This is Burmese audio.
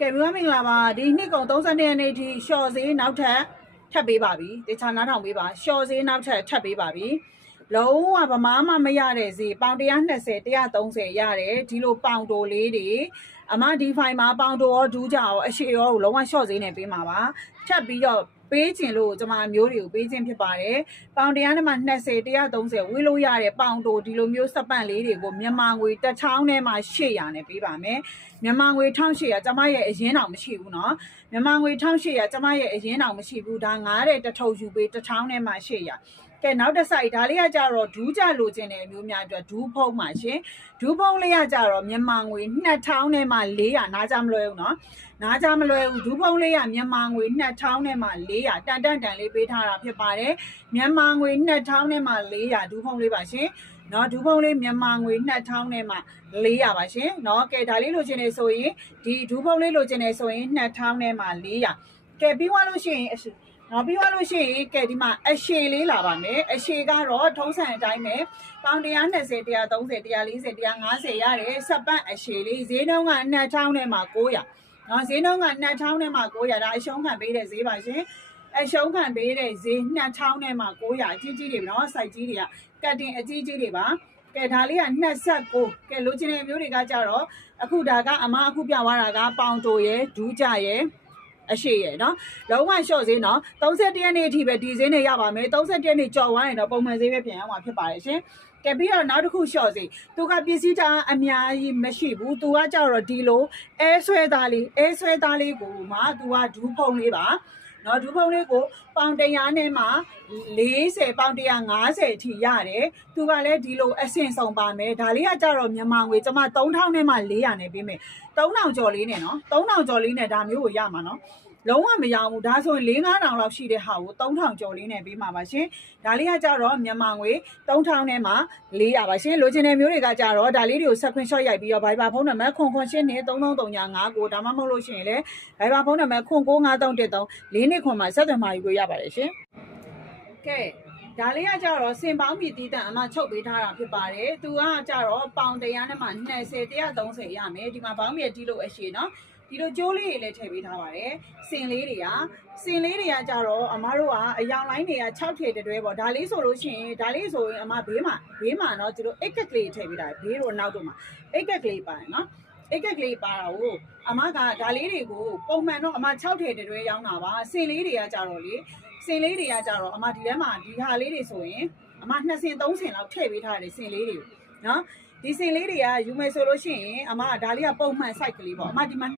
ကဲမျိုးမင်္ဂလာပါဒီနှစ်ကုန်32ရက်နေ့ထိရှော့ဈေးနောက်ထပ်ထပ်ပေးပါပြီတခြားနားထောင်ပေးပါရှော့ဈေးနောက်ထပ်ထပ်ပေးပါပြီလုံးဝဗမာမှမရတဲ့ဈေးပေါင်120 130ရတယ်ဒီလိုပေါင်တိုလေးတွေအမဒီဖိုင်မှာပေါင်တိုရောဒူးကြရောအရှိရောလုံးဝရှော့ဈေးနဲ့ပေးမှာပါထပ်ပြီးတော့ပေးခြင်းလို့ကျွန်မမျိုးတွေကိုပေးခြင်းဖြစ်ပါတယ်ပေါင်120 130ဝေးလို့ရတဲ့ပေါင်တိုဒီလိုမျိုးစပတ်လေးတွေကိုမြန်မာငွေတစ်ချောင်းထဲမှာ800နဲ့ပေးပါမယ်မြန်မာငွေ1800ကျွန်မရဲ့အရင်တောင်မရှိဘူးเนาะမြန်မာငွေ1800ကျွန်မရဲ့အရင်တောင်မရှိဘူးဒါ9တဲ့တထုပ်ယူပေးတစ်ချောင်းထဲမှာ800ကဲနောက်တစ်ဆိုင်ဒါလေးကကြတော့ဒူးကြလိုချင်တဲ့အမျိုးများအတွက်ဒူးဖုံးပါရှင်ဒူးဖုံးလေးကကြတော့မြန်မာငွေ2000ထဲမှာ400နားကြမလွယ်ဘူးเนาะနားကြမလွယ်ဘူးဒူးဖုံးလေးကမြန်မာငွေ2000ထဲမှာ400တန်လေးပေးထားတာဖြစ်ပါတယ်မြန်မာငွေ2000ထဲမှာ400ဒူးဖုံးလေးပါရှင်နော်ဒူးဖုံးလေးမြန်မာငွေ2000ထဲမှာ400ပါရှင်နော်ကဲဒါလေးလိုချင်နေဆိုရင်ဒီဒူးဖုံးလေးလိုချင်နေဆိုရင်2000ထဲမှာ400ကဲပြီးသွားလို့ရှိရင်နော်ပြီးသွားလို့ရှိရင်ကဲဒီမှာအရှည်လေးလာပါမယ်အရှည်ကတော့ထုံးစံအတိုင်းပဲပေါင်120 130 140 150ရတယ်စပတ်အရှည်လေးဈေးနှုန်းက2000ထဲမှာ900နော်ဈေးနှုန်းက2000ထဲမှာ900ဒါအရှုံးခံပေးတဲ့ဈေးပါရှင်အရှုံးခံပေးတဲ့ဈေး2000ထဲမှာ900အကြီးကြီးတွေနော်စိုက်ကြီးတွေကကတ်တင်အကြီးကြီးတွေပါကဲဒါလေးက29ကဲလိုချင်တဲ့မျိုးတွေကကြတော့အခုဒါကအမအခုပြသွားတာကပေါင်တိုရယ်ဒူးကြရယ်အရှိရယ်နော်လုံးဝရှော့ဈေးနော်31ရက်နေ့အထိပဲဒီဈေးနဲ့ရပါမယ်31ရက်နေ့ကြော်ဝိုင်းရင်တော့ပုံမှန်ဈေးပဲပြန်ရမှာဖြစ်ပါတယ်ရှင်ကဲပြီးတော့နောက်တစ်ခုရှော့ဈေးသူကပစ္စည်းတာအများကြီးမရှိဘူးသူကကြတော့ဒီလိုအဲဆွဲသားလေးကိုမှသူကဒူးဖုံးလေးပါနော်ဒူးဖုံးလေးကိုပေါင်100နဲ့မှ40ပေါင်150အထိရတယ်သူကလည်းဒီလိုအဆင့်ဆုံးပါမယ်ဒါလေးကကြတော့မြန်မာငွေကျွန်မ3000နဲ့မှ400နဲ့ပေးမယ်3000ကျော်လေးနဲ့နော်3000ကျော်လေးနဲ့ဒါမျိုးကိုရမှာနော်လုံးဝမရဘူးဒါဆိုရင်4-500လောက်ရှိတဲ့ဟာကို3000ကျော်လေးနဲ့ပေးမှာပါရှင်ဒါလေးကကြတော့မြန်မာငွေ3000နဲ့မှ400ပါရှင်လိုချင်တဲ့မျိုးတွေကကြတော့ဒါလေးတွေကိုscreen shot ရိုက်ပြီးတော့ Viber ဖုန်းနံပါတ်0998နဲ့3339ဒါမှမဟုတ်လို့ရှိရင်လည်း Viber ဖုန်းနံပါတ်099313လေးနှစ်ခွန်မှာဆက်သွယ်မှာယူလို့ရပါတယ်ရှင်ကဲဒါလေးကကြတော့စင်ပေါင်းပြည်တည်တံအမချုပ်ပေးထားတာဖြစ်ပါတယ်သူကကြတော့ပေါင်100နဲ့မှ20 130ရမယ်ဒီမှာပေါင်းပြည်တီးလို့အရှိနော်ဒီလိုကျိုးလေးတွေလည်းထည့်ပေးထားပါတယ်စင်လေးတွေကကြတော့အမတို့ကအယောင်လိုင်းတွေက6ထည့်တွဲပေါ့ဒါလေးဆိုလို့ရှိရင်ဒါလေးဆိုရင်အမဘေးမှာเนาะကျတို့အိတ်ကက်ကလေးထည့်ပေးတာဘေးတို့နောက်တို့မှာအိတ်ကက်ကလေးပါတယ်เนาะအိတ်ကက်ကလေးပါတာကိုအမကဒါလေးတွေကိုပုံမှန်တော့အမ6ထည့်တွဲရောင်းတာပါစင်လေးတွေကကြတော့လေစင်လေးတွေကကြတော့အမဒီထဲမှာဒီဟာလေးတွေဆိုရင်အမ2ဆင်3ဆင်လောက်ထည့်ပေးထားတယ်စင်လေးတွေကိုเนาะဒီစင်လေးတွေကယူမယ်ဆိုလို့ရှိရင်အမဒါလေးကပုံမှန် site ကလေးပေါ့အမဒီမှာ